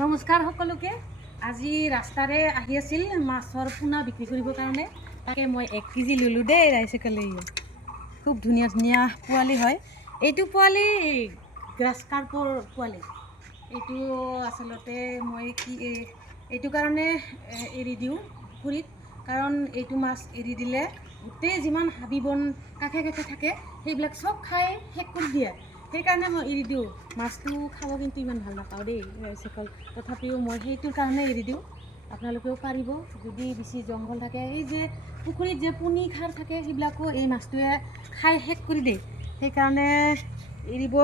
নমস্কাৰ সকলোকে। আজি ৰাস্তাৰে আহি আছিল মাছৰ পোনা বিক্ৰী কৰিবৰ কাৰণে, তাকে মই 1 কেজি ল'লোঁ দেই। ৰাইজসকলে খুব ধুনীয়া ধুনীয়া পোৱালি হয়। এইটো পোৱালি গ্ৰাছ কাৰ্পৰ পোৱালি। এইটো আচলতে মই এইটো কাৰণে এৰি দিওঁ পুখুৰীত, কাৰণ এইটো মাছ এৰি দিলে গোটেই যিমান হাবি বন কাষে কাষে থাকে সেইবিলাক চব খাই শেষ কৰি দিয়ে। সেইকাৰণে মই এৰি দিওঁ। মাছটো খাব কিন্তু ইমান ভাল নাপাওঁ দেই ৰাইজসকল, তথাপিও মই সেইটোৰ কাৰণে এৰি দিওঁ। আপোনালোকেও পাৰিব, যদি বেছি জংঘল থাকে, এই যে পুখুৰীত যে পুনি খাৰ থাকে সেইবিলাকো এই মাছটোৱে খাই শেষ কৰি দিয়ে। সেইকাৰণে এৰিব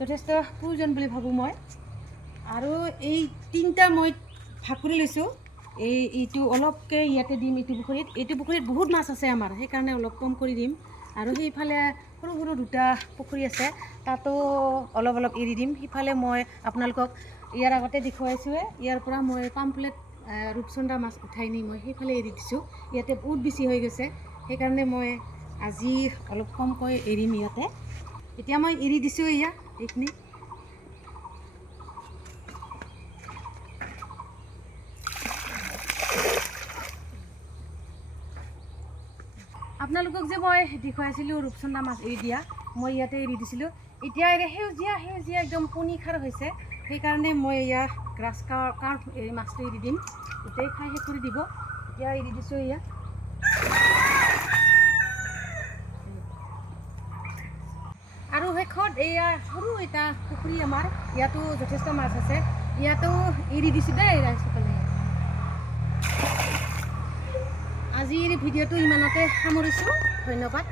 যথেষ্ট প্ৰয়োজন বুলি ভাবোঁ মই। আৰু এই 3টা মই ভাগ কৰি লৈছোঁ। এইটো অলপকৈ ইয়াতে দিম। এইটো পুখুৰীত বহুত মাছ আছে আমাৰ, সেইকাৰণে অলপ কম কৰি দিম। আৰু সেইফালে সৰু সৰু 2টা পুখুৰী আছে, তাতো অলপ অলপ এৰি দিম। সিফালে মই আপোনালোকক ইয়াৰ আগতে দেখুৱাইছোঁৱে, ইয়াৰ পৰা মই পাম্পলেট ৰূপচন্দা মাছ উঠাই নি মই সেইফালে এৰি দিছোঁ। ইয়াতে বহুত বেছি হৈ গৈছে, সেইকাৰণে মই আজি অলপ কমকৈ এৰিম ইয়াতে। এতিয়া মই এৰি দিছোঁ এইখিনি। আপোনালোকক যে মই দেখুৱাইছিলোঁ ৰূপচন্দা মাছ এৰি দিয়া, মই ইয়াতে এৰি দিছিলোঁ। এতিয়া সেউজীয়া সেউজীয়া একদম পুনি খাৰ হৈছে, সেইকাৰণে মই গ্ৰাছ কাৰ্প এই মাছটো এৰি দিম। গোটেই খাই শেষ কৰি দিব। এতিয়া এৰি দিছোঁ আৰু শেষত সৰু এটা পুখুৰী আমাৰ, ইয়াতো যথেষ্ট মাছ আছে, ইয়াতো এৰি দিছোঁ দেই ৰাইজসকলে। আজিৰ ভিডিঅ'টো ইমানতে সামৰিছোঁ। ধন্যবাদ।